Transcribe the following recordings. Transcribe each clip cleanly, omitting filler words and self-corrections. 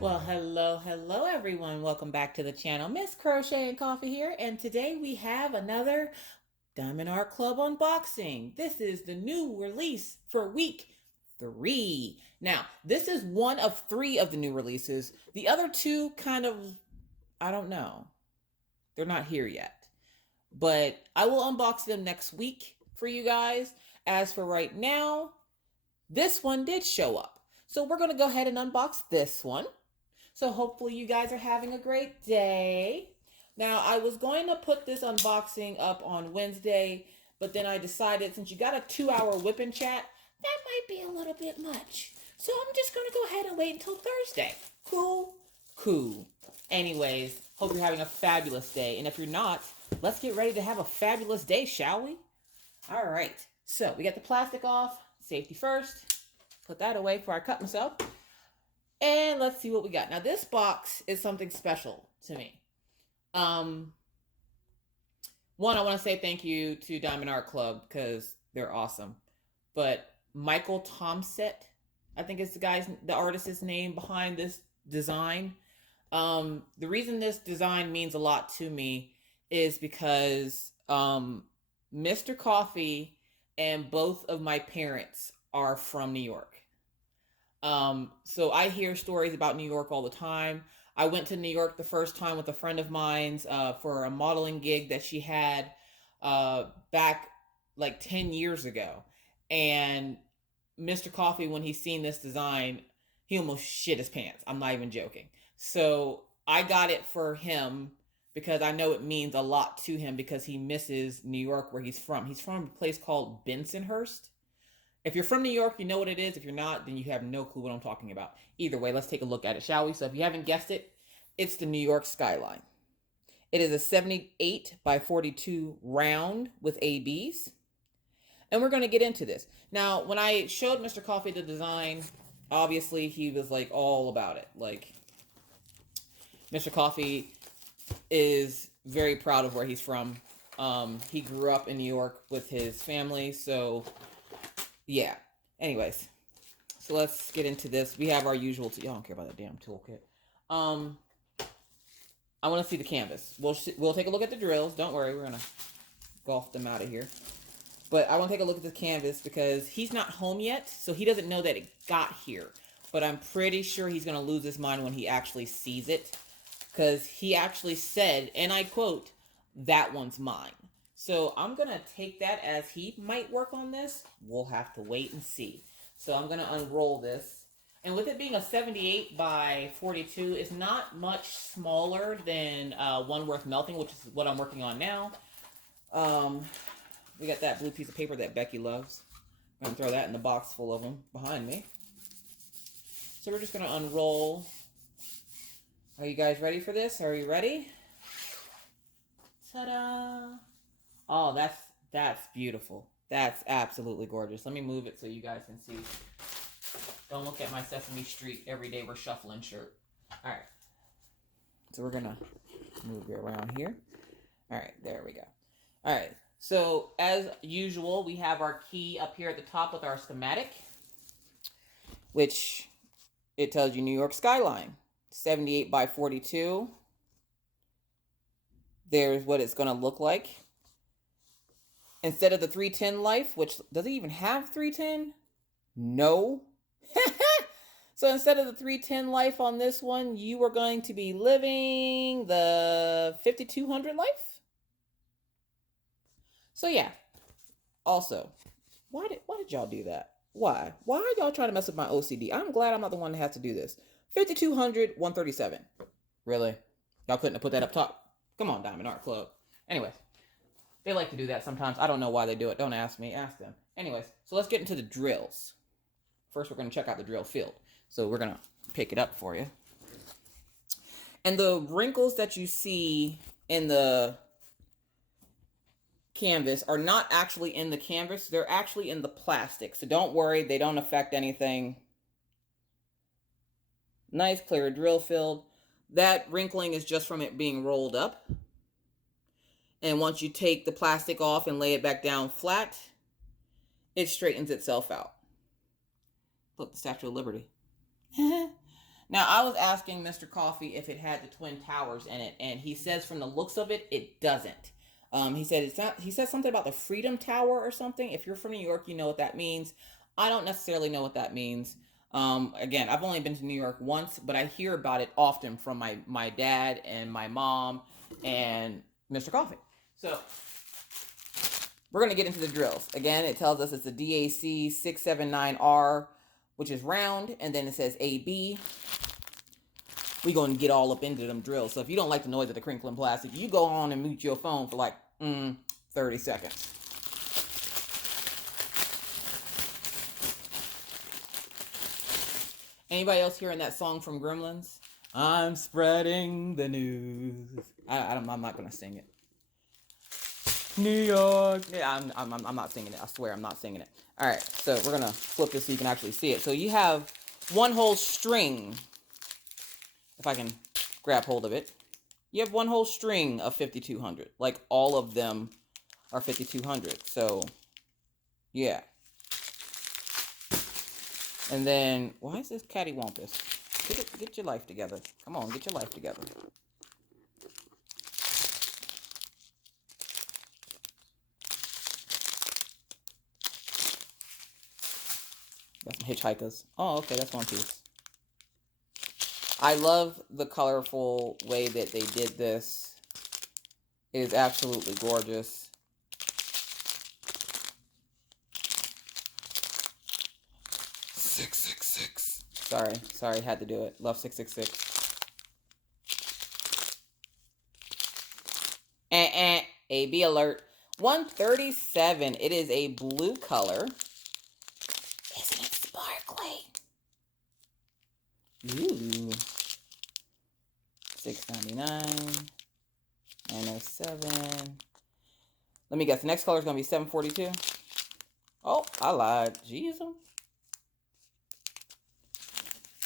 Well, hello everyone. Welcome back to the channel. Miss Crochet and Coffee here, and today we have another Diamond Art Club unboxing. This is the new release for week 3. Now, this is one of 3 of the new releases. The other 2 kind of, I don't know. They're not here yet. But I will unbox them next week for you guys. As for right now, this one did show up. So we're going to go ahead and unbox this one. So hopefully you guys are having a great day. Now, I was going to put this unboxing up on Wednesday, but then I decided since you got a 2-hour whip and chat, that might be a little bit much. So I'm just going to go ahead and wait until Thursday. Cool? Cool. Anyways, hope you're having a fabulous day. And if you're not, let's get ready to have a fabulous day, shall we? All right. So we got the plastic off. Safety first. Put that away before I cut myself. And let's see what we got. Now, this box is something special to me. One, I want to say thank you to Diamond Art Club because they're awesome. But Michael Tomset, I think is the artist's name behind this design. The reason this design means a lot to me is because Mr. Coffee and both of my parents are from New York. So I hear stories about New York all the time. I went to New York the first time with a friend of mine's for a modeling gig that she had back like 10 years ago. And Mr. Coffee, when he seen this design, he almost shit his pants. I'm not even joking. So I got it for him because I know it means a lot to him because he misses New York where he's from. He's from a place called Bensonhurst. If you're from New York, you know what it is. If you're not, then you have no clue what I'm talking about. Either way, let's take a look at it, shall we? So if you haven't guessed it, it's the New York Skyline. It is a 78 by 42 round with ABs. And we're going to get into this. Now, when I showed Mr. Coffee the design, obviously he was like all about it. Like, Mr. Coffee is very proud of where he's from. He grew up in New York with his family, so yeah. Anyways, so let's get into this. We have our usual. Y'all don't care about that damn toolkit. I want to see the canvas. We'll take a look at the drills. Don't worry, we're gonna golf them out of here. But I want to take a look at the canvas because he's not home yet, so he doesn't know that it got here. But I'm pretty sure he's gonna lose his mind when he actually sees it, because he actually said, and I quote, "That one's mine." So I'm going to take that as he might work on this. We'll have to wait and see. So I'm going to unroll this. And with it being a 78 by 42, it's not much smaller than One Worth Melting, which is what I'm working on now. We got that blue piece of paper that Becky loves. I'm going to throw that in the box full of them behind me. So we're just going to unroll. Are you guys ready for this? Are you ready? Ta-da! Oh, that's beautiful. That's absolutely gorgeous. Let me move it so you guys can see. Don't look at my Sesame Street every day we're shuffling shirt. All right. So we're going to move it around here. All right, there we go. All right. So as usual, we have our key up here at the top with our schematic, which it tells you New York Skyline, 78 by 42. There's what it's going to look like. Instead of the 310 life, which does it even have 310? No. So instead of the 310 life on this one, you are going to be living the 5200 life. So yeah. Also, why did y'all do that? Why are y'all trying to mess up my OCD? I'm glad I'm not the one that has to do this. 5200 137. Really? Y'all couldn't have put that up top? Come on, Diamond Art Club. Anyways. They like to do that sometimes. I don't know why they do it. Don't ask me. Ask them. Anyways, so let's get into the drills. First, we're going to check out the drill field. So we're going to pick it up for you. And the wrinkles that you see in the canvas are not actually in the canvas. They're actually in the plastic. So don't worry. They don't affect anything. Nice, clear drill field. That wrinkling is just from it being rolled up. And once you take the plastic off and lay it back down flat, it straightens itself out. Look, the Statue of Liberty. Now, I was asking Mr. Coffee if it had the Twin Towers in it, and he says from the looks of it, it doesn't. He said it's not. He said something about the Freedom Tower or something. If you're from New York, you know what that means. I don't necessarily know what that means. Again, I've only been to New York once, but I hear about it often from my dad and my mom and Mr. Coffee. So we're gonna get into the drills. Again, it tells us it's a DAC 679R, which is round, and then it says AB. We gonna get all up into them drills. So if you don't like the noise of the crinkling plastic, you go on and mute your phone for like 30 seconds. Anybody else hearing that song from Gremlins? I'm spreading the news. I'm not gonna sing it. New York. Yeah, I'm not singing it. I swear I'm not singing it. All right, so we're gonna flip this so you can actually see it. So you have one whole string. If I can grab hold of it, you have one whole string of 5200. Like all of them are 5200. So yeah. And then why is this cattywampus? Get your life together. Come on, get your life together. Got some hitchhikers. Oh, okay, that's one piece. I love the colorful way that they did this. It is absolutely gorgeous. "666." Sorry, had to do it. Love 666. AB alert. 137. It is a blue color. Isn't it sparkly? Ooh. 699. 907. Let me guess. The next color is going to be 742. Oh, I lied. Jesus.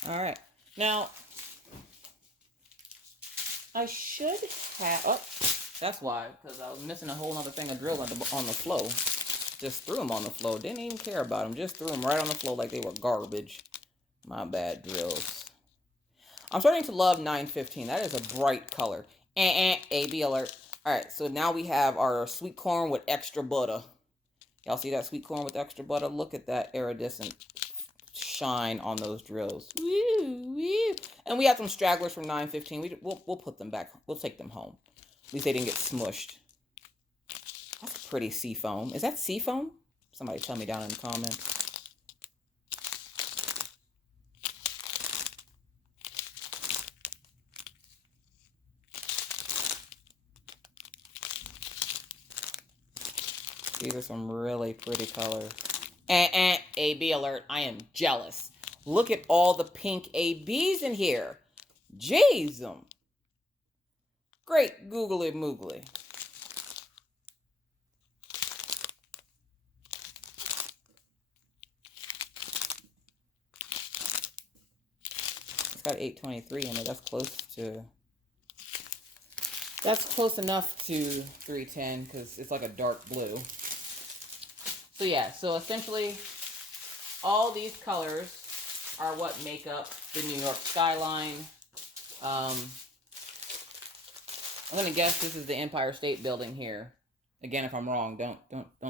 All right. Now, I should have... Oh, that's why. Because I was missing a whole other thing of drill on the flow. Just threw them on the floor. Didn't even care about them. Just threw them right on the floor like they were garbage. My bad, drills. I'm starting to love 915. That is a bright color. AB alert. All right, so now we have our sweet corn with extra butter. Y'all see that sweet corn with extra butter? Look at that iridescent shine on those drills. Woo, woo. And we have some stragglers from 915. We'll put them back. We'll take them home. At least they didn't get smushed. That's pretty seafoam. Is that seafoam? Somebody tell me down in the comments. These are some really pretty colors. AB alert. I am jealous. Look at all the pink ABs in here. Jeez. Great googly moogly. It's got 823 in it. That's close enough to 310 because it's like a dark blue. So yeah, so essentially all these colors are what make up the New York skyline. I'm gonna guess this is the Empire State Building here. Again, if I'm wrong, don't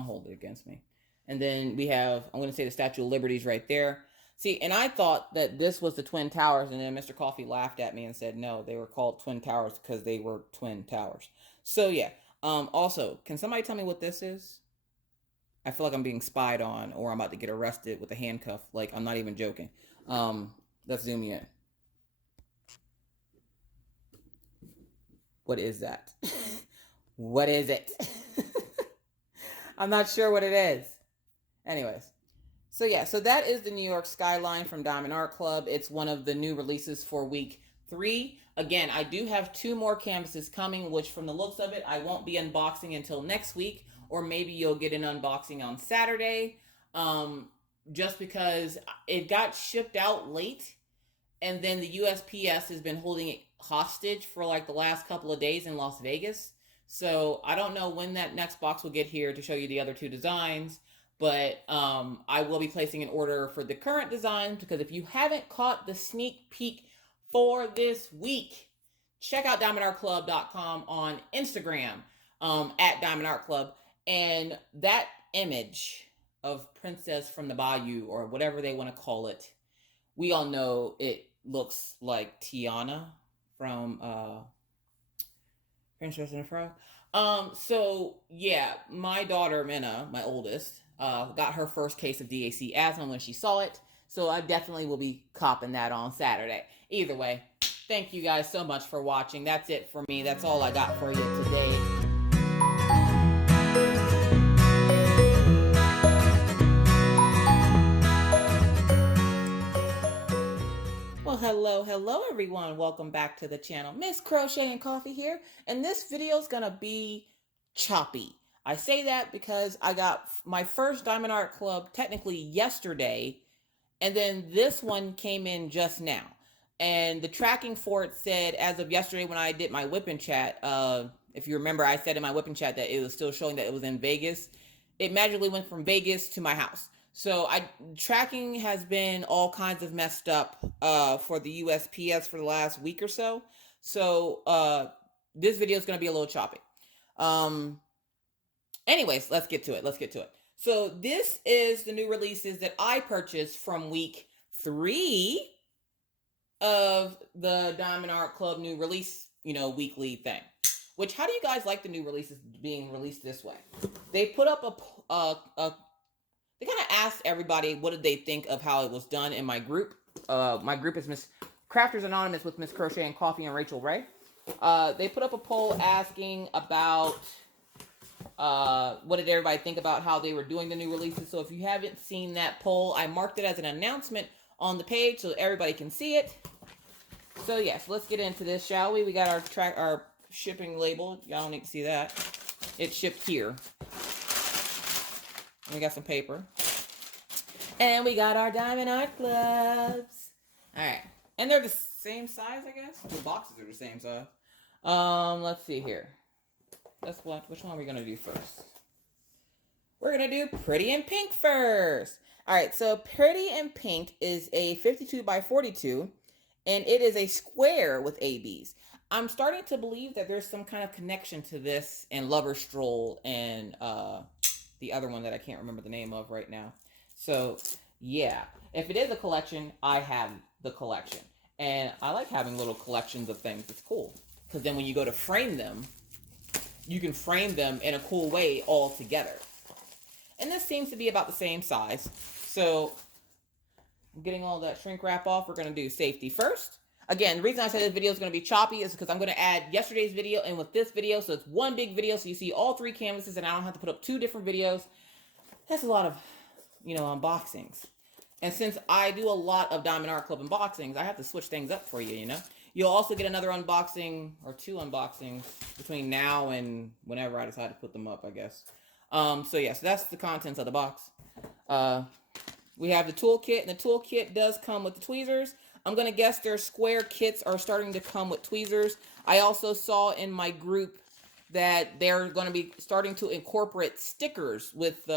hold it against me. And then we have, I'm gonna say the Statue of Liberty's right there. See, and I thought that this was the Twin Towers, and then Mr. Coffee laughed at me and said, no, they were called Twin Towers because they were twin towers. So yeah. Also, can somebody tell me what this is? I feel like I'm being spied on, or I'm about to get arrested with a handcuff. Like, I'm not even joking. Let's zoom in. What is that? What is it? I'm not sure what it is. Anyways. So yeah, so that is the New York Skyline from Diamond Art Club. It's one of the new releases for week 3. Again, I do have 2 more canvases coming, which from the looks of it, I won't be unboxing until next week, or maybe you'll get an unboxing on Saturday, just because it got shipped out late, and then the USPS has been holding it hostage for like the last couple of days in Las Vegas. So I don't know when that next box will get here to show you the other 2 designs. But I will be placing an order for the current designs, because if you haven't caught the sneak peek for this week. Check out diamondartclub.com on Instagram at Diamond Art Club. And that image of Princess from the Bayou, or whatever they want to call it, we all know it looks like Tiana from Princess and the Frog. So yeah, my daughter Minna, my oldest, got her first case of DAC asthma when she saw it. So I definitely will be copping that on Saturday. Either way, thank you guys so much for watching. That's it for me. That's all I got for you today. Well, hello everyone. Welcome back to the channel. Miss Crochet and Coffee here. And this video is going to be choppy. I say that because I got my first Diamond Art Club technically yesterday. And then this one came in just now. And the tracking for it said, as of yesterday when I did my whipping chat, if you remember, I said in my whipping chat that it was still showing that it was in Vegas. It magically went from Vegas to my house. So tracking has been all kinds of messed up for the USPS for the last week or so. So this video is going to be a little choppy. Anyways, let's get to it. So this is the new releases that I purchased from week 3 of the Diamond Art Club new release, weekly thing. Which, how do you guys like the new releases being released this way? They put up they kind of asked everybody what did they think of how it was done in my group. My group is Miss Crafters Anonymous with Miss Crochet and Coffee and Rachel Ray. They put up a poll asking about what did everybody think about how they were doing the new releases. So if you haven't seen that poll, I marked it as an announcement on the page so everybody can see it. So yes, let's get into this, shall we? We got our shipping label. Y'all don't need to see that. It's shipped here. And we got some paper. And we got our Diamond Art Clubs. Alright. And they're the same size, I guess. The boxes are the same size. Let's see here. Which one are we going to do first? We're going to do Pretty in Pink first. Alright, so Pretty in Pink is a 52 by 42. And it is a square with ABs. I'm starting to believe that there's some kind of connection to this and Lover Stroll and the other one that I can't remember the name of right now. So, yeah. If it is a collection, I have the collection. And I like having little collections of things. It's cool. Because then when you go to frame them, you can frame them in a cool way all together. And this seems to be about the same size. So, I'm getting all that shrink wrap off. We're going to do safety first. Again, the reason I said this video is going to be choppy is because I'm going to add yesterday's video and with this video. So it's one big video. So you see all 3 canvases and I don't have to put up 2 different videos. That's a lot of, unboxings. And since I do a lot of Diamond Art Club unboxings, I have to switch things up for you, You'll also get another unboxing or 2 unboxings between now and whenever I decide to put them up, I guess. So yeah, so that's the contents of the box. We have the toolkit, and the toolkit does come with the tweezers. I'm going to guess their square kits are starting to come with tweezers. I also saw in my group that they're going to be starting to incorporate stickers with,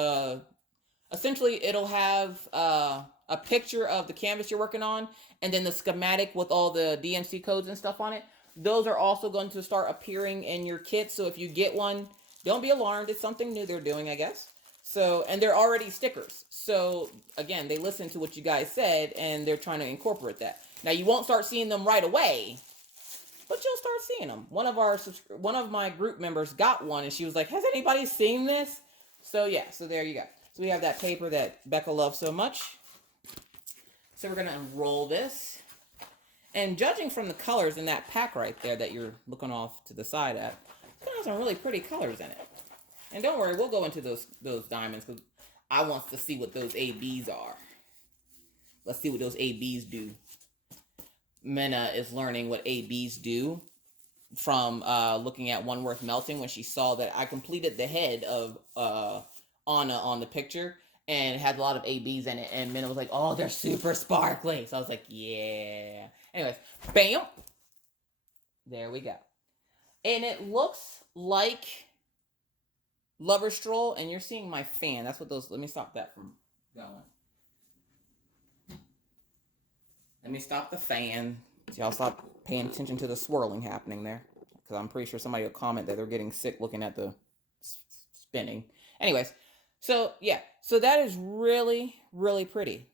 essentially it'll have a picture of the canvas you're working on, and then the schematic with all the DMC codes and stuff on it. Those are also going to start appearing in your kit, so if you get one, don't be alarmed. It's something new they're doing, I guess. So, and they're already stickers. So, again, they listened to what you guys said, and they're trying to incorporate that. Now, you won't start seeing them right away, but you'll start seeing them. One of my group members got one, and she was like, has anybody seen this? So, yeah, so there you go. So, we have that paper that Becca loves so much. So, we're going to unroll this. And judging from the colors in that pack right there that you're looking off to the side at, it's got some really pretty colors in it. And don't worry, we'll go into those diamonds because I want to see what those ABs are. Let's see what those ABs do. Minna is learning what ABs do from looking at One Worth Melting when she saw that I completed the head of Anna on the picture and it had a lot of ABs in it. And Minna was like, oh, they're super sparkly. So I was like, yeah. Anyways, bam. There we go. And it looks like Lover Stroll, and you're seeing my fan. That's what those, let me stop that from going. Let me stop the fan See, I'll stop paying attention to the swirling happening there, because I'm pretty sure somebody will comment that they're getting sick looking at the spinning. Anyways, so yeah, so that is really, really pretty.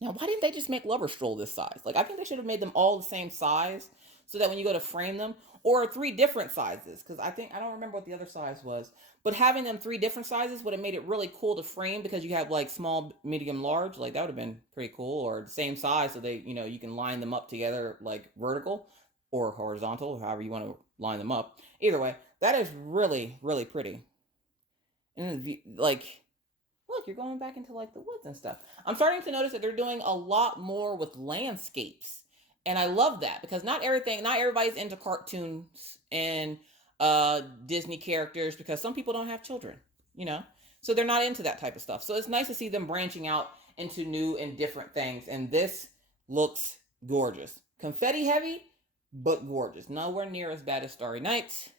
Now, why didn't they just make Lover Stroll this size? Like, I think they should have made them all the same size so that when you go to frame them, or 3 different sizes, because I don't remember what the other size was, but having them 3 different sizes would have made it really cool to frame, because you have like small, medium, large. Like, that would have been pretty cool. Or the same size, so they, you can line them up together like vertical or horizontal, however you want to line them up. Either way, that is really, really pretty. And like, look, you're going back into like the woods and stuff. I'm starting to notice that they're doing a lot more with landscapes. And I love that, because not everybody's into cartoons and Disney characters, because some people don't have children, so they're not into that type of stuff. So it's nice to see them branching out into new and different things. And this looks gorgeous. Confetti heavy, but gorgeous. Nowhere near as bad as Starry Nights.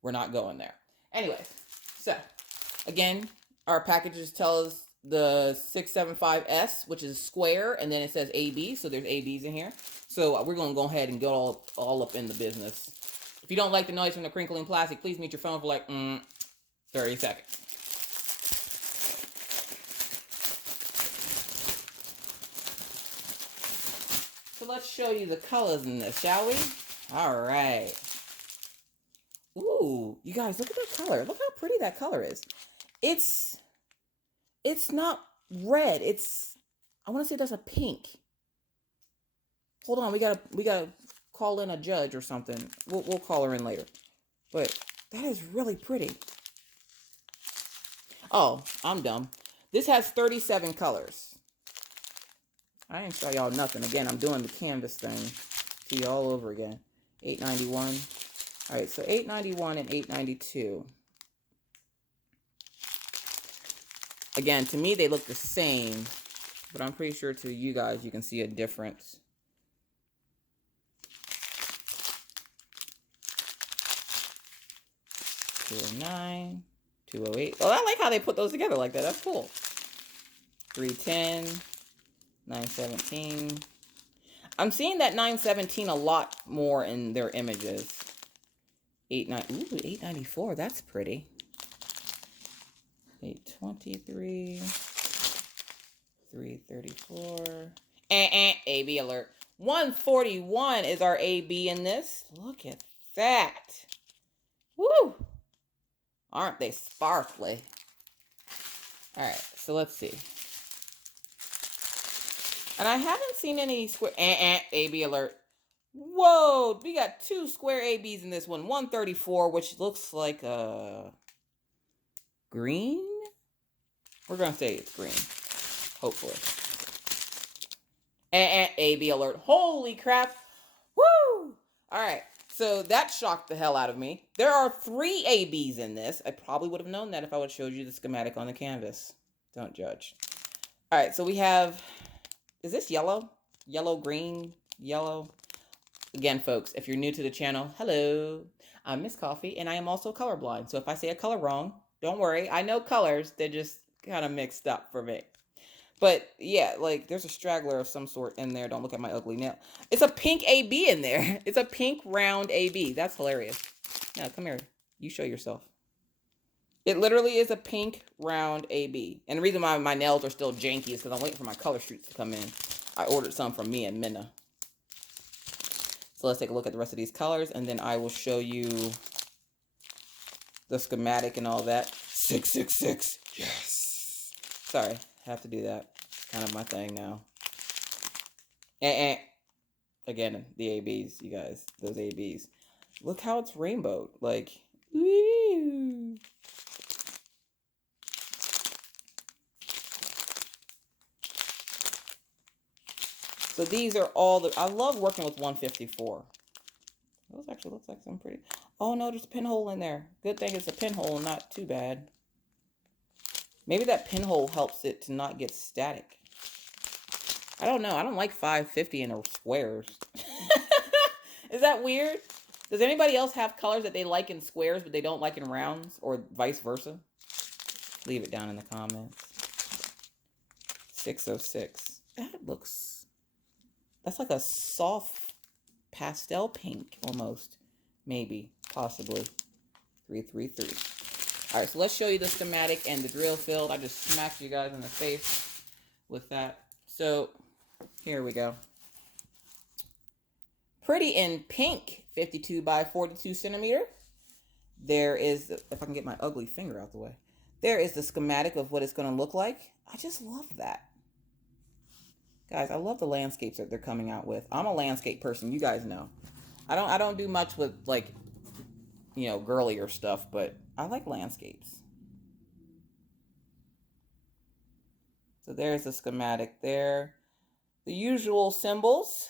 We're not going there. Anyways, so again, our packages tell us the 675S, which is square, and then it says AB, so there's ABs in here. So we're going to go ahead and get all up in the business. If you don't like the noise from the crinkling plastic, please mute your phone for like 30 seconds. So let's show you the colors in this, shall we? All right. Ooh, you guys, look at that color. Look how pretty that color is. It's not red. I want to say that's a pink. Hold on, we gotta call in a judge or something. We'll call her in later. But that is really pretty. Oh, I'm dumb. This has 37 colors. I didn't show y'all nothing. Again, I'm doing the canvas thing to you all over again. $8.91. All right, so $8.91 and $8.92. Again, to me, they look the same, but I'm pretty sure to you guys, you can see a difference. $209, $208. Oh, I like how they put those together like that. That's cool. $310, $917. I'm seeing that $917 a lot more in their images. $894. That's pretty. $823, $334. AB alert. $141 is our AB in this. Look at that. Woo! Aren't they sparkly? All right, so let's see. And I haven't seen any square AB alert. Whoa, we got 2 square ABs in this one. $134, which looks like a green. We're gonna say it's green, hopefully. AB alert. Holy crap! Woo! All right. So that shocked the hell out of me. There are 3 ABs in this. I probably would have known that if I would have showed you the schematic on the canvas. Don't judge. All right, so we have, is this yellow? Yellow, green, yellow? Again, folks, if you're new to the channel, hello. I'm Miss Coffee, and I am also colorblind. So if I say a color wrong, don't worry. I know colors. They're just kind of mixed up for me. But yeah, like there's a straggler of some sort in there. Don't look at my ugly nail. It's a pink AB in there. It's a pink round AB. That's hilarious. Now, come here. You show yourself. It literally is a pink round AB. And the reason why my nails are still janky is because I'm waiting for my color streaks to come in. I ordered some from me and Minna. So let's take a look at the rest of these colors, and then I will show you the schematic and all that. 666. Yes. Sorry. Have to do that. Kind of my thing now. Again, the ABs, you guys. Those ABs. Look how it's rainbowed. Like, woo. So these are all the... I love working with 154. Those actually looks like some pretty... Oh, no, there's a pinhole in there. Good thing it's a pinhole and not too bad. Maybe that pinhole helps it to not get static. I don't know. I don't like 550 in squares. Is that weird? Does anybody else have colors that they like in squares but they don't like in rounds, or vice versa? Leave it down in the comments. 606. That looks That's like a soft pastel pink almost. Maybe, possibly. 333. All right, so let's show you the schematic and the drill field. I just smacked you guys in the face with that. So here we go. Pretty in pink, 52 by 42 centimeter. There is, if I can get my ugly finger out the way, there is the schematic of what it's going to look like. I just love that. Guys, I love the landscapes that they're coming out with. I'm a landscape person, you guys know. I don't do much with, like, you know, girlier stuff, but I like landscapes. So there's the schematic there. The usual symbols.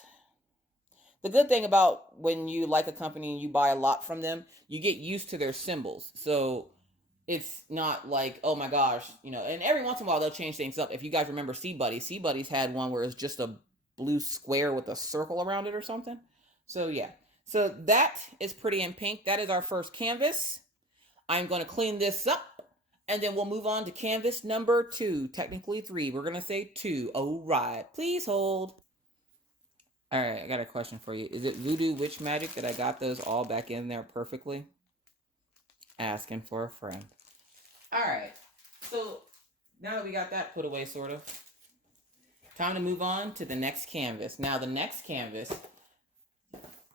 The good thing about when you like a company and you buy a lot from them, you get used to their symbols. So it's not like, oh my gosh, you know, and every once in a while they'll change things up. If you guys remember Sea Buddies, Sea Buddies had one where it's just a blue square with a circle around it or something. So yeah, so that is pretty in pink. That is our first canvas. I'm going to clean this up and then we'll move on to canvas number 2, technically 3. We're going to say 2. All right, please hold. All right, I got a question for you. Is it Voodoo Witch Magic that I got those all back in there perfectly? Asking for a friend. All right, so now that we got that put away, sort of, time to move on to the next canvas. Now, the next canvas,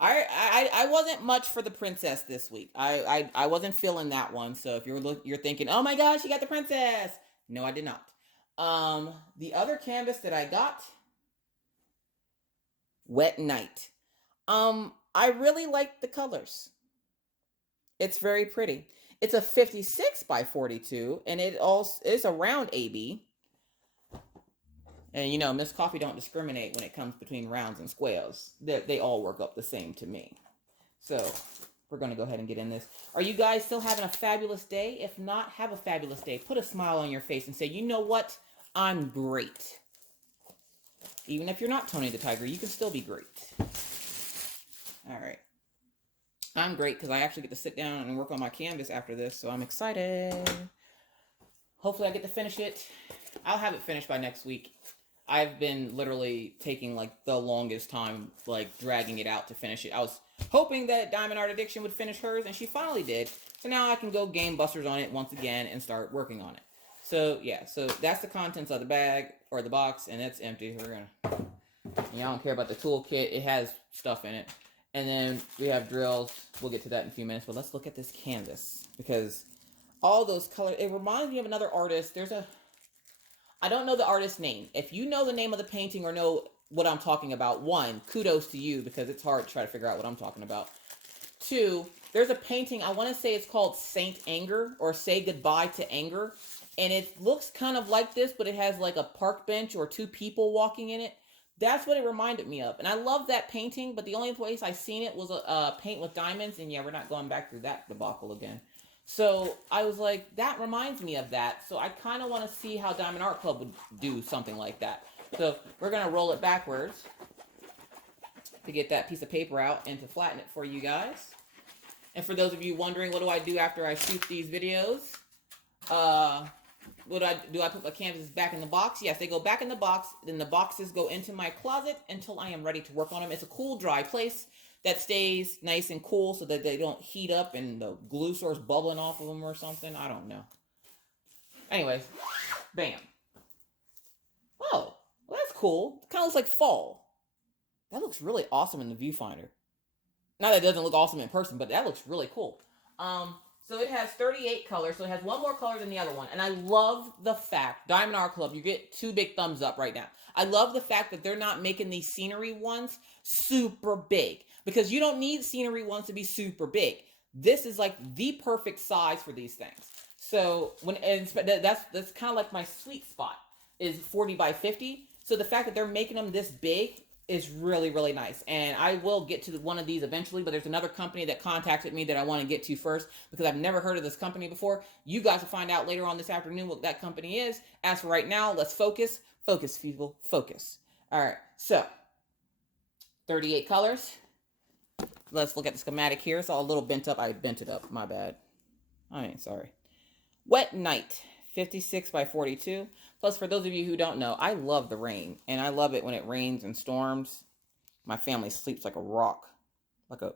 I wasn't much for the princess this week. I wasn't feeling that one. So if you're thinking, oh my gosh, you got the princess. No, I did not. The other canvas that I got, Wet Night. I really like the colors. It's very pretty. It's a 56 by 42, and it also is a round AB. And you know, Miss Coffee don't discriminate when it comes between rounds and squares. They all work up the same to me. So we're going to go ahead and get in this. Are you guys still having a fabulous day? If not, have a fabulous day. Put a smile on your face and say, you know what? I'm great. Even if you're not Tony the Tiger, you can still be great. All right. I'm great because I actually get to sit down and work on my canvas after this, so I'm excited. Hopefully I get to finish it. I'll have it finished by next week. I've been literally taking like the longest time, like dragging it out to finish it. I was hoping that Diamond Art Addiction would finish hers, and she finally did. So now I can go game busters on it once again and start working on it. So yeah, so that's the contents of the bag or the box, and it's empty. We're gonna, I don't care about the toolkit. It has stuff in it. And then we have drills. We'll get to that in a few minutes, but let's look at this canvas because all those colors, it reminds me of another artist. I don't know the artist's name. If you know the name of the painting or know what I'm talking about, 1, kudos to you because it's hard to try to figure out what I'm talking about. 2, there's a painting, I want to say it's called Saint Anger or Say Goodbye to Anger. And it looks kind of like this, but it has like a park bench or 2 people walking in it. That's what it reminded me of. And I love that painting, but the only place I seen it was a paint with diamonds. And yeah, we're not going back through that debacle again. So I was like, that reminds me of that. So I kind of want to see how Diamond Art Club would do something like that. So we're going to roll it backwards to get that piece of paper out and to flatten it for you guys. And for those of you wondering, what do I do after I shoot these videos? Do I put my canvases back in the box? Yes, they go back in the box. Then the boxes go into my closet until I am ready to work on them. It's a cool, dry place that stays nice and cool so that they don't heat up and the glue starts bubbling off of them or something. I don't know. Anyways, bam. Oh, well, that's cool. It kind of looks like fall. That looks really awesome in the viewfinder. Now that doesn't look awesome in person, but that looks really cool. So it has 38 colors, so it has one more color than the other one. And I love the fact, Diamond Art Club, you get 2 big thumbs up right now. I love the fact that they're not making these scenery ones super big. Because you don't need scenery ones to be super big. This is like the perfect size for these things. So that's kind of like my sweet spot is 40 by 50. So the fact that they're making them this big is really, really nice. And I will get to one of these eventually, but there's another company that contacted me that I want to get to first because I've never heard of this company before. You guys will find out later on this afternoon what that company is. As for right now, let's focus. Focus, people. Focus. All right. So, 38 colors. Let's look at the schematic here. It's all a little bent up. I bent it up. My bad. I ain't sorry. Wet Night. 56 by 42. Plus, for those of you who don't know, I love the rain. And I love it when it rains and storms. My family sleeps like a rock, like a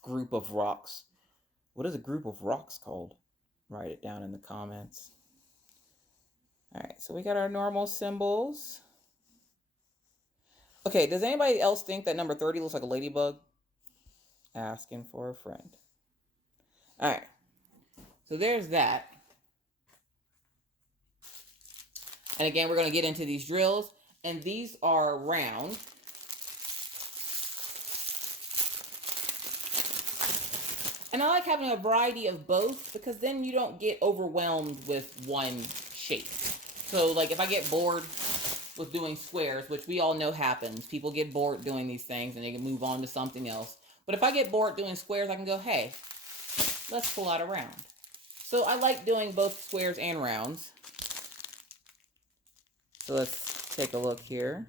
group of rocks. What is a group of rocks called? Write it down in the comments. All right, so we got our normal symbols. Okay, does anybody else think that number 30 looks like a ladybug? Asking for a friend. All right, so there's that. And again, we're going to get into these drills, and these are round. And I like having a variety of both because then you don't get overwhelmed with one shape. So like if I get bored with doing squares, which we all know happens, people get bored doing these things and they can move on to something else. But if I get bored doing squares, I can go, hey, let's pull out a round. So I like doing both squares and rounds. So let's take a look here.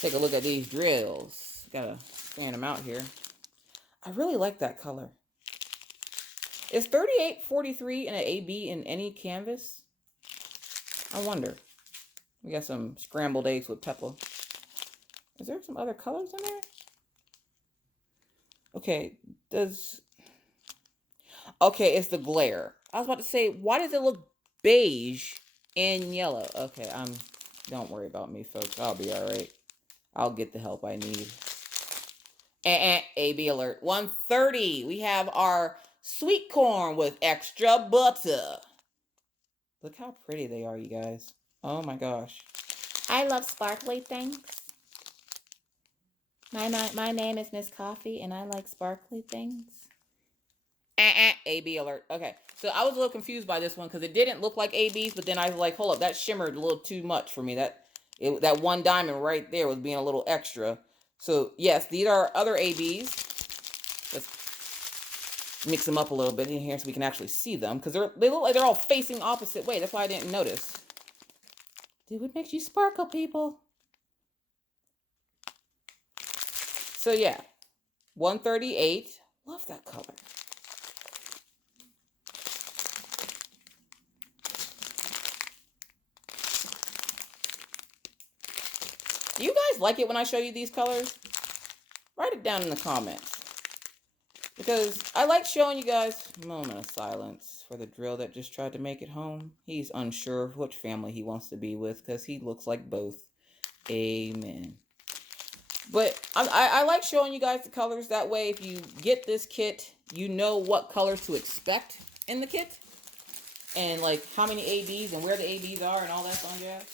Take a look at these drills. Gotta scan them out here. I really like that color. Is 3843 and an AB in any canvas? I wonder. We got some scrambled eggs with pepper. Is there some other colors in there? Okay, okay, it's the glare. I was about to say, why does it look beige and yellow? Okay, don't worry about me, folks. I'll be all right. I'll get the help I need. AB alert. 130. We have our sweet corn with extra butter. Look how pretty they are, you guys. Oh my gosh. I love sparkly things. My name is Miss Coffee, and I like sparkly things. AB alert. Okay, so I was a little confused by this one because it didn't look like ABs, but then I was like, hold up, that shimmered a little too much for me. That one diamond right there was being a little extra. So yes, these are other ABs. Let's mix them up a little bit in here so we can actually see them because they look like they're all facing opposite way. That's why I didn't notice. Dude, what makes you sparkle, people? So yeah, 138. Love that color. Do you guys like it when I show you these colors? Write it down in the comments. Because I like showing you guys. Moment of silence for the drill that just tried to make it home. He's unsure of which family he wants to be with because he looks like both. Amen. But I like showing you guys the colors. That way, if you get this kit, you know what colors to expect in the kit. And like how many ABs and where the ABs are and all that fun jazz.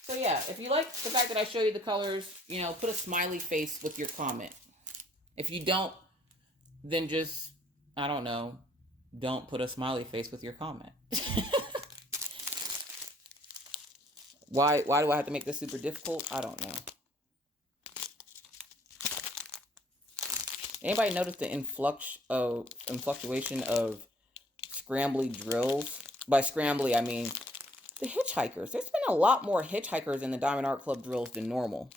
So yeah, if you like the fact that I show you the colors, you know, put a smiley face with your comment. If you don't, then just, I don't know, don't put a smiley face with your comment. Why do I have to make this super difficult? I don't know. Anybody notice the influctuation of scrambly drills? By scrambly, I mean the hitchhikers. There's been a lot more hitchhikers in the Diamond Art Club drills than normal.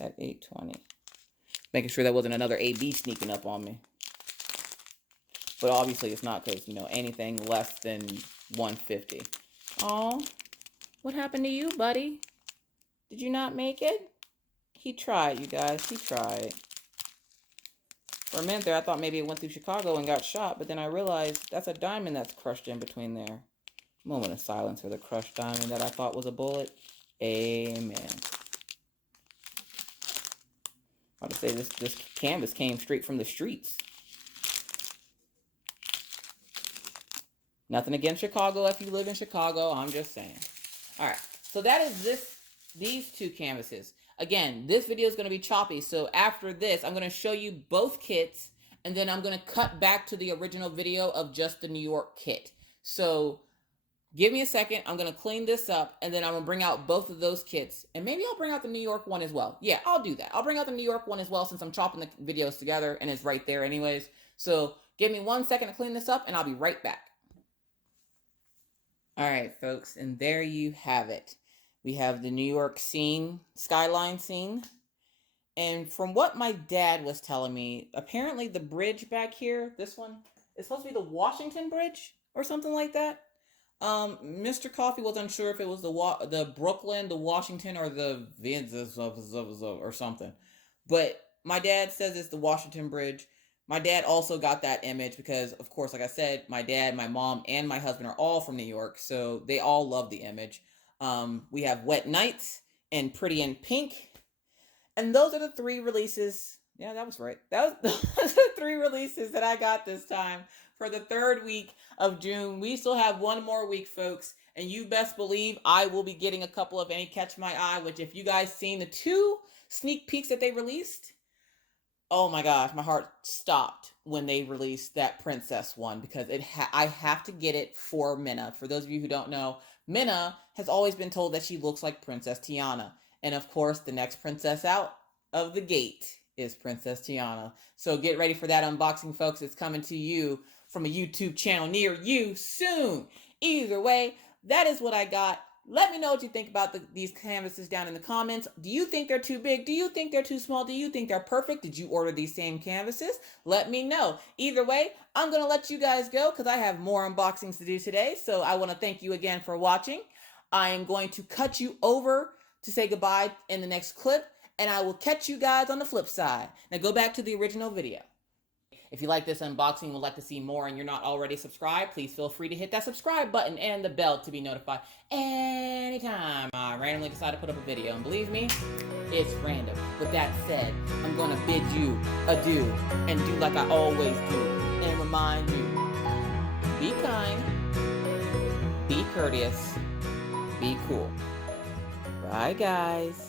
At 820. Making sure that wasn't another AB sneaking up on me. But obviously it's not because, you know, anything less than 150. Aw, what happened to you, buddy? Did you not make it? He tried, you guys. He tried. For a minute there, I thought maybe it went through Chicago and got shot, but then I realized that's a diamond that's crushed in between there. Moment of silence for the crushed diamond that I thought was a bullet. Amen. I want to say this canvas came straight from the streets. Nothing against Chicago if you live in Chicago. I'm just saying. All right. So that is these two canvases. Again, this video is going to be choppy. So after this, I'm going to show you both kits. And then I'm going to cut back to the original video of just the New York kit. So give me a second. I'm going to clean this up. And then I'm going to bring out both of those kits. And maybe I'll bring out the New York one as well. Yeah, I'll do that. I'll bring out the New York one as well since I'm chopping the videos together. And it's right there anyways. So give me 1 second to clean this up. And I'll be right back. All right, folks, and there you have it. We have the New York scene, Skyline scene. And from what my dad was telling me, apparently the bridge back here, this one, is supposed to be the Washington Bridge or something like that. Mr. Coffee was unsure if it was the Brooklyn, the Washington, or the Vinces or something. But my dad says it's the Washington Bridge. My dad also got that image because, of course, like I said, my dad, my mom, and my husband are all from New York, so they all love the image. We have Wet Nights and Pretty in Pink, and those are the three releases. Yeah, that was right. Those are the three releases that I got this time for the third week of June. We still have one more week, folks, and you best believe I will be getting a couple of any catch my eye. Which, if you guys seen the 2 sneak peeks that they released, oh my gosh, my heart stopped when they released that princess one because I have to get it for Minna. For those of you who don't know, Minna has always been told that she looks like Princess Tiana. And of course, the next princess out of the gate is Princess Tiana. So get ready for that unboxing, folks. It's coming to you from a YouTube channel near you soon. Either way, that is what I got. Let me know what you think about these canvases down in the comments. Do you think they're too big? Do you think they're too small? Do you think they're perfect? Did you order these same canvases? Let me know. Either way, I'm going to let you guys go because I have more unboxings to do today. So I want to thank you again for watching. I am going to cut you over to say goodbye in the next clip, and I will catch you guys on the flip side. Now go back to the original video. If you like this unboxing and would like to see more and you're not already subscribed, please feel free to hit that subscribe button and the bell to be notified anytime I randomly decide to put up a video. And believe me, it's random. With that said, I'm going to bid you adieu and do like I always do and remind you, be kind, be courteous, be cool. Bye, guys.